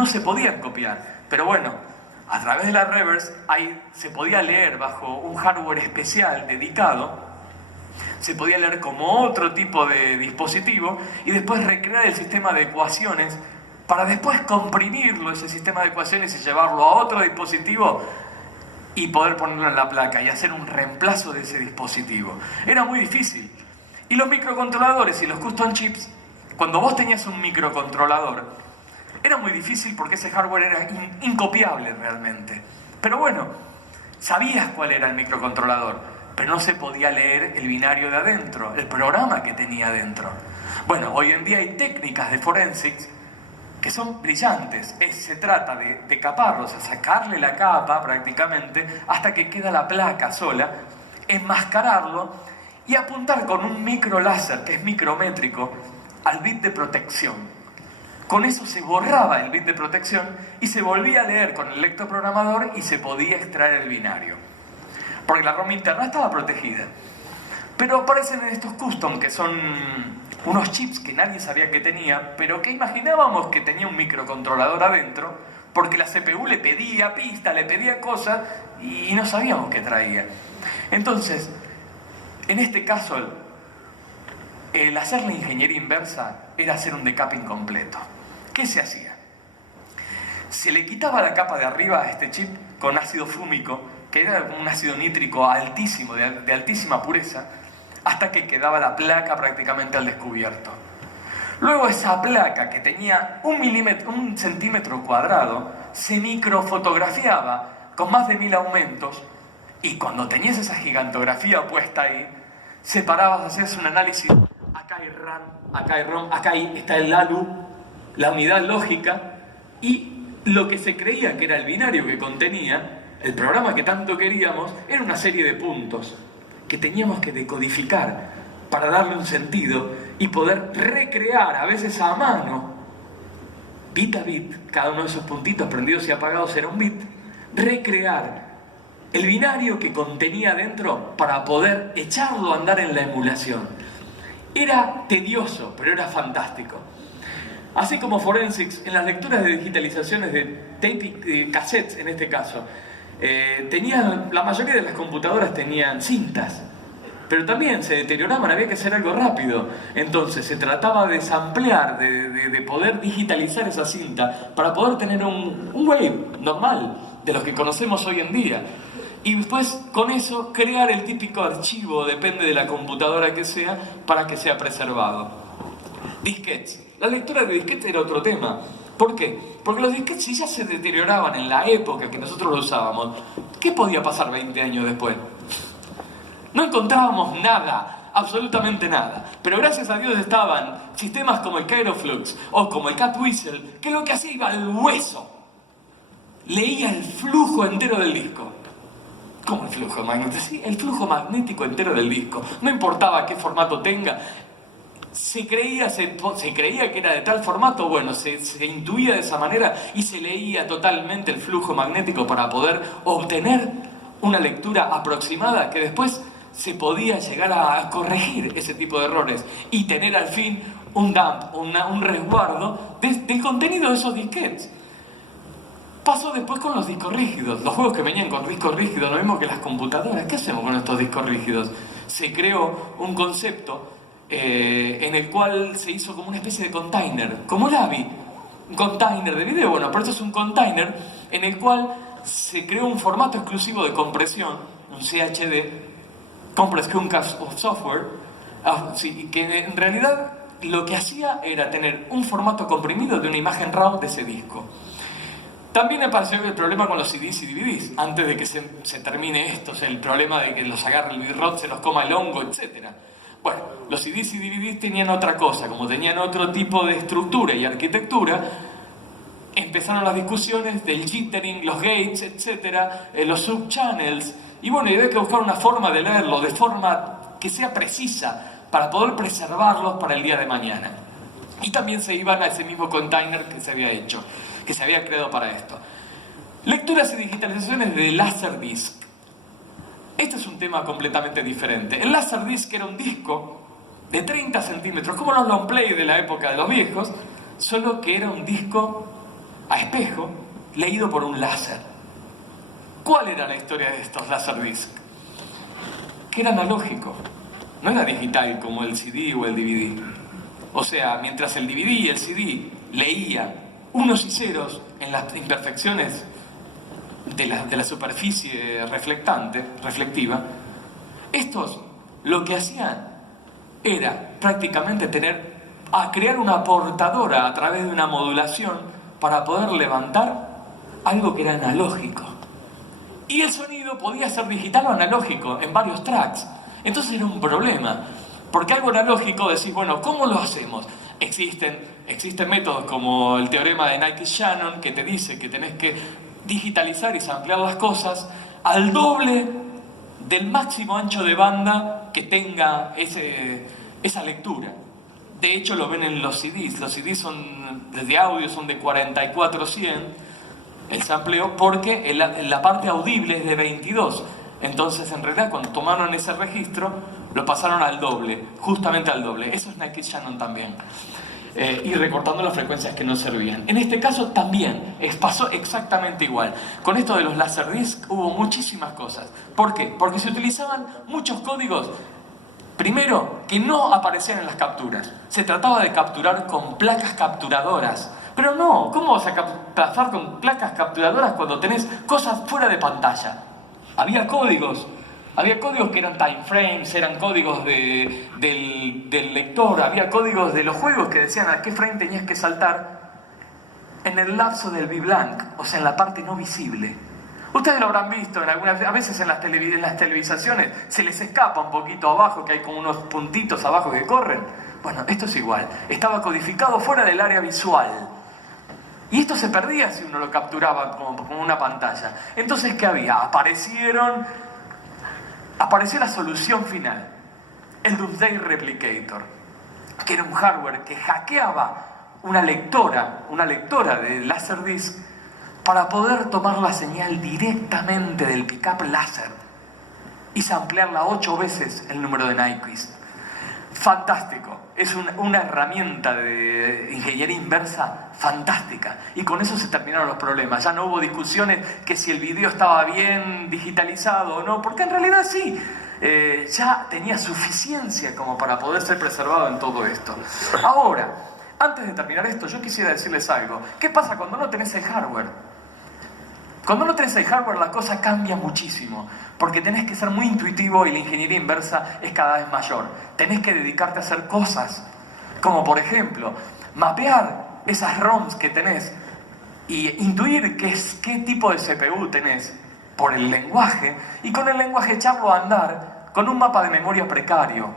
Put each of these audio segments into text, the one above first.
no se podían copiar. Pero bueno, a través de la reverse se podía leer bajo un hardware especial dedicado, se podía leer como otro tipo de dispositivo y después recrear el sistema de ecuaciones para después comprimirlo, ese sistema de ecuaciones, y llevarlo a otro dispositivo y poder ponerlo en la placa y hacer un reemplazo de ese dispositivo. Era muy difícil. Y los microcontroladores y los custom chips, cuando vos tenías un microcontrolador, era muy difícil porque ese hardware era incopiable realmente. Pero bueno, sabías cuál era el microcontrolador, pero no se podía leer el binario de adentro, el programa que tenía adentro. Bueno, hoy en día hay técnicas de forensics que son brillantes. Se trata de caparlos, a sacarle la capa prácticamente hasta que queda la placa sola, enmascararlo y apuntar con un micro láser, que es micrométrico, al bit de protección. Con eso se borraba el bit de protección y se volvía a leer con el lectoprogramador y se podía extraer el binario. Porque la ROM interna estaba protegida. Pero aparecen estos custom, que son unos chips que nadie sabía que tenía, pero que imaginábamos que tenía un microcontrolador adentro, porque la CPU le pedía pista, le pedía cosas, y no sabíamos qué traía. Entonces, en este caso, el hacer la ingeniería inversa era hacer un decapping completo. ¿Qué se hacía? Se le quitaba la capa de arriba a este chip con ácido fúmico, que era un ácido nítrico altísimo, de altísima pureza, hasta que quedaba la placa prácticamente al descubierto. Luego esa placa, que tenía un centímetro cuadrado, se microfotografiaba con más de 1000 aumentos, y cuando tenías esa gigantografía puesta ahí, separabas, hacías un análisis. Acá hay RAM, acá hay ROM, acá está el ALU, la unidad lógica, y lo que se creía que era el binario que contenía el programa que tanto queríamos era una serie de puntos que teníamos que decodificar para darle un sentido y poder recrear, a veces a mano, bit a bit, cada uno de esos puntitos prendidos y apagados era un bit, recrear el binario que contenía dentro para poder echarlo a andar en la emulación. Era tedioso, pero era fantástico. Así como Forensics, en las lecturas de digitalizaciones de tape, cassettes en este caso, la mayoría de las computadoras tenían cintas, pero también se deterioraban, había que hacer algo rápido. Entonces se trataba de samplear, de poder digitalizar esa cinta para poder tener un wave normal, de los que conocemos hoy en día. Y después, con eso, crear el típico archivo, depende de la computadora que sea, para que sea preservado. Disquetes. La lectura de disquetes era otro tema. ¿Por qué? Porque los disquetes, si ya se deterioraban en la época que nosotros los usábamos, ¿qué podía pasar 20 años después? No encontrábamos nada, absolutamente nada. Pero gracias a Dios estaban sistemas como el Kyroflux o como el Catwhistle, que lo que hacía iba al hueso. Leía el flujo entero del disco. ¿Cómo el flujo magnético? Sí, el flujo magnético entero del disco. No importaba qué formato tenga. Se creía que era de tal formato, bueno, se intuía de esa manera y se leía totalmente el flujo magnético para poder obtener una lectura aproximada que después se podía llegar a corregir ese tipo de errores y tener al fin un dump, un resguardo del contenido de esos disquetes. Pasó después con los discos rígidos, los juegos que venían con discos rígidos, lo mismo que las computadoras. ¿Qué hacemos con estos discos rígidos? Se creó un concepto en el cual se hizo como una especie de container, como el AVI, un container de video. Bueno, pero esto es un container en el cual se creó un formato exclusivo de compresión, un CHD, Compressed Chroomcast of Software, que en realidad lo que hacía era tener un formato comprimido de una imagen RAW de ese disco. También apareció el problema con los CDs y DVDs, antes de que se termine esto, o sea, el problema de que los agarre el bitrot, se los coma el hongo, etc. Bueno, los CDs y DVDs tenían otra cosa, como tenían otro tipo de estructura y arquitectura, empezaron las discusiones del jittering, los gates, etc., los subchannels, y bueno, había que buscar una forma de leerlo, de forma que sea precisa, para poder preservarlos para el día de mañana. Y también se iban a ese mismo container que se había hecho, que se había creado para esto. Lecturas y digitalizaciones de Laserdisc. Este es un tema completamente diferente. El Laserdisc era un disco de 30 centímetros, como los long play de la época de los viejos, solo que era un disco a espejo, leído por un láser. ¿Cuál era la historia de estos Laserdisc? Que era analógico, no era digital como el CD o el DVD. O sea, mientras el DVD y el CD leía unos y ceros en las imperfecciones de la superficie reflectiva, estos lo que hacían era prácticamente crear una portadora a través de una modulación para poder levantar algo que era analógico. Y el sonido podía ser digital o analógico en varios tracks. Entonces era un problema. Porque algo analógico decís, bueno, ¿cómo lo hacemos? Existen métodos como el teorema de Nyquist-Shannon que te dice que tenés que digitalizar y samplear las cosas al doble del máximo ancho de banda que tenga esa lectura. De hecho lo ven en los CDs. Los CDs de audio son de 4400 el sampleo, porque la parte audible es de 22. Entonces, en realidad, cuando tomaron ese registro, lo pasaron al doble, justamente al doble. Eso es Nyquist-Shannon también. Y recortando las frecuencias que no servían. En este caso también pasó exactamente igual. Con esto de los Laserdisc hubo muchísimas cosas. ¿Por qué? Porque se utilizaban muchos códigos, primero, que no aparecían en las capturas. Se trataba de capturar con placas capturadoras. Pero no, ¿cómo vas a capturar con placas capturadoras cuando tenés cosas fuera de pantalla? Había códigos que eran time frames, eran códigos del lector, había códigos de los juegos que decían a qué frame tenías que saltar en el lapso del V-blank, o sea, en la parte no visible. Ustedes lo habrán visto a veces en las televisaciones, se les escapa un poquito abajo, que hay como unos puntitos abajo que corren. Bueno, esto es igual, estaba codificado fuera del área visual. Y esto se perdía si uno lo capturaba como una pantalla. Entonces, ¿qué había? Apareció la solución final. El Doomsday Replicator. Que era un hardware que hackeaba una lectora de Laserdisc para poder tomar la señal directamente del pickup láser y samplearla 8 veces el número de Nyquist. Fantástico. Es una herramienta de ingeniería inversa fantástica. Y con eso se terminaron los problemas. Ya no hubo discusiones que si el video estaba bien digitalizado o no, porque en realidad sí, ya tenía suficiencia como para poder ser preservado en todo esto. Ahora, antes de terminar esto, yo quisiera decirles algo. ¿Qué pasa cuando no tenés el hardware? Cuando no tenés el hardware, la cosa cambia muchísimo, porque tenés que ser muy intuitivo y la ingeniería inversa es cada vez mayor. Tenés que dedicarte a hacer cosas, como por ejemplo, mapear esas ROMs que tenés y intuir qué tipo de CPU tenés por el lenguaje, y con el lenguaje echarlo a andar con un mapa de memoria precario.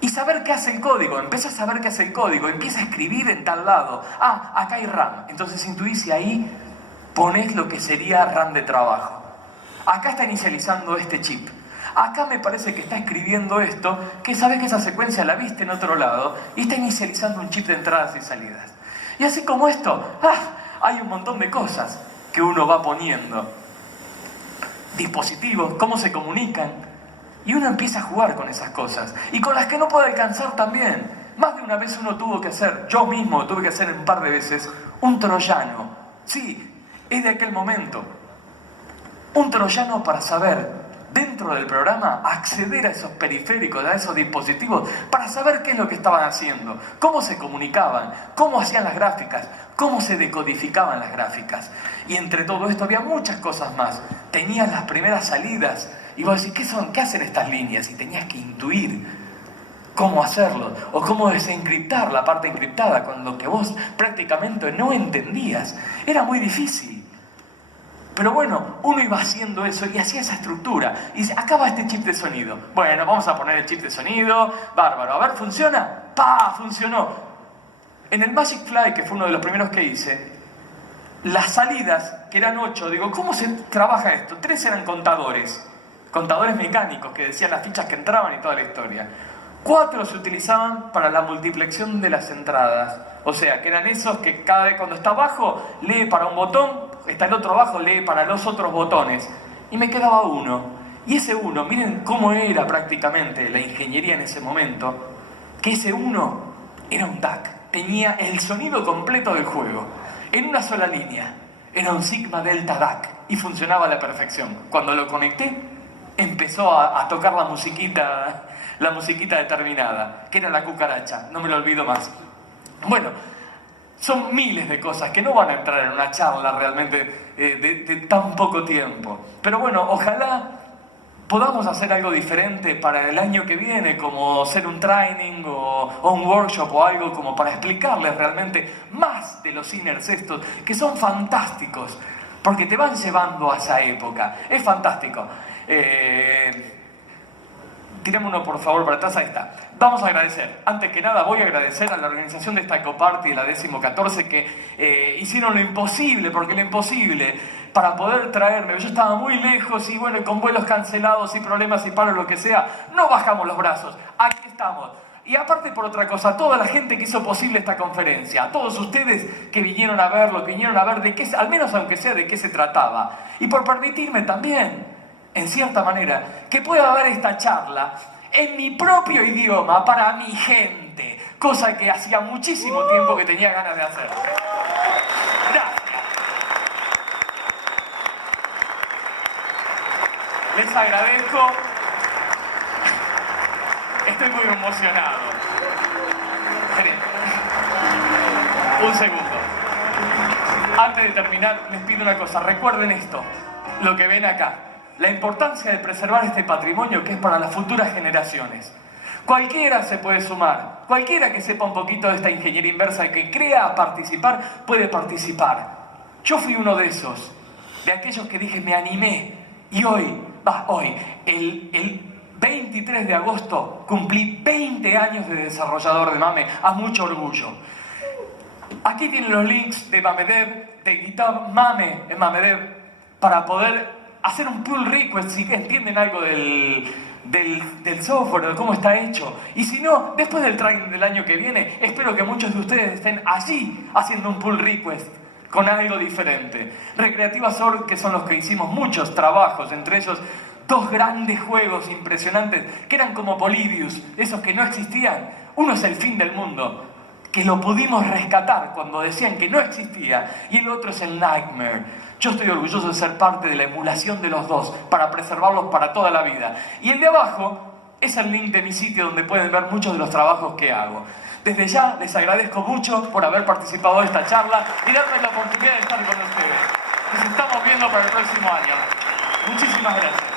Y saber qué hace el código, empieza a saber qué hace el código, empieza a escribir en tal lado. Ah, acá hay RAM, entonces intuís y ahí ponés lo que sería RAM de trabajo. Acá está inicializando este chip. Acá me parece que está escribiendo esto, que sabes que esa secuencia la viste en otro lado, y está inicializando un chip de entradas y salidas. Y así como esto, hay un montón de cosas que uno va poniendo. Dispositivos, cómo se comunican, y uno empieza a jugar con esas cosas. Y con las que no puede alcanzar también. Más de una vez uno tuvo que hacer, yo mismo tuve que hacer un par de veces, un troyano. Sí, es de aquel momento. Un troyano para saber, dentro del programa, acceder a esos periféricos, a esos dispositivos, para saber qué es lo que estaban haciendo, cómo se comunicaban, cómo hacían las gráficas, cómo se decodificaban las gráficas. Y entre todo esto había muchas cosas más. Tenías las primeras salidas, y vos decís, ¿qué hacen estas líneas? Y tenías que intuir cómo hacerlo, o cómo desencriptar la parte encriptada, con lo que vos prácticamente no entendías. Era muy difícil. Pero bueno, uno iba haciendo eso y hacía esa estructura. Y dice, acá va este chip de sonido. Bueno, vamos a poner el chip de sonido. Bárbaro. A ver, ¿funciona? ¡Pah! Funcionó. En el Magic Fly, que fue uno de los primeros que hice, las salidas, que eran 8, digo, ¿cómo se trabaja esto? 3 eran contadores mecánicos que decían las fichas que entraban y toda la historia. 4 se utilizaban para la multiplexión de las entradas. O sea, que eran esos que cada vez cuando está abajo, lee para un botón, está el otro abajo, lee para los otros botones. Y me quedaba 1. Y ese 1, miren cómo era prácticamente la ingeniería en ese momento, que ese 1 era un DAC. Tenía el sonido completo del juego. en una sola línea. Era un Sigma Delta DAC y funcionaba a la perfección. Cuando lo conecté, empezó a tocar la musiquita determinada, que era la cucaracha, no me lo olvido más. Bueno, son miles de cosas que no van a entrar en una charla realmente de tan poco tiempo. Pero bueno, ojalá podamos hacer algo diferente para el año que viene, como hacer un training o un workshop o algo como para explicarles realmente más de los inners estos, que son fantásticos, porque te van llevando a esa época. Es fantástico. Tirame uno por favor para atrás, ahí está. Vamos a agradecer. Antes que nada voy a agradecer a la organización de esta Ecoparty, la 14ª, que hicieron lo imposible, porque lo imposible para poder traerme. Yo estaba muy lejos y bueno, con vuelos cancelados y problemas y paros, lo que sea, no bajamos los brazos. Aquí estamos. Y aparte por otra cosa, toda la gente que hizo posible esta conferencia, a todos ustedes que vinieron a verlo, que vinieron a ver de qué, al menos aunque sea de qué se trataba. Y por permitirme también, en cierta manera, que pueda dar esta charla en mi propio idioma para mi gente, cosa que hacía muchísimo tiempo que tenía ganas de hacer. Gracias. Les agradezco. Estoy muy emocionado. Un segundo. Antes de terminar, les pido una cosa. Recuerden esto, lo que ven acá. La importancia de preservar este patrimonio que es para las futuras generaciones. Cualquiera se puede sumar, cualquiera que sepa un poquito de esta ingeniería inversa y que crea participar, puede participar. Yo fui uno de esos, de aquellos que dije, me animé, y hoy, el 23 de agosto, cumplí 20 años de desarrollador de MAME, a mucho orgullo. Aquí tienen los links de MameDev, de GitHub MAME en MameDev, para poder hacer un pull request si entienden algo del software, de cómo está hecho. Y si no, después del training del año que viene, espero que muchos de ustedes estén allí haciendo un pull request con algo diferente. Recreativas.org, que son los que hicimos muchos trabajos, entre ellos 2 grandes juegos impresionantes, que eran como Polybius, esos que no existían. Uno es El fin del mundo, que lo pudimos rescatar cuando decían que no existía, y el otro es el Nightmare. Yo estoy orgulloso de ser parte de la emulación de los dos, para preservarlos para toda la vida. Y el de abajo es el link de mi sitio donde pueden ver muchos de los trabajos que hago. Desde ya les agradezco mucho por haber participado de esta charla y darme la oportunidad de estar con ustedes. Nos estamos viendo para el próximo año. Muchísimas gracias.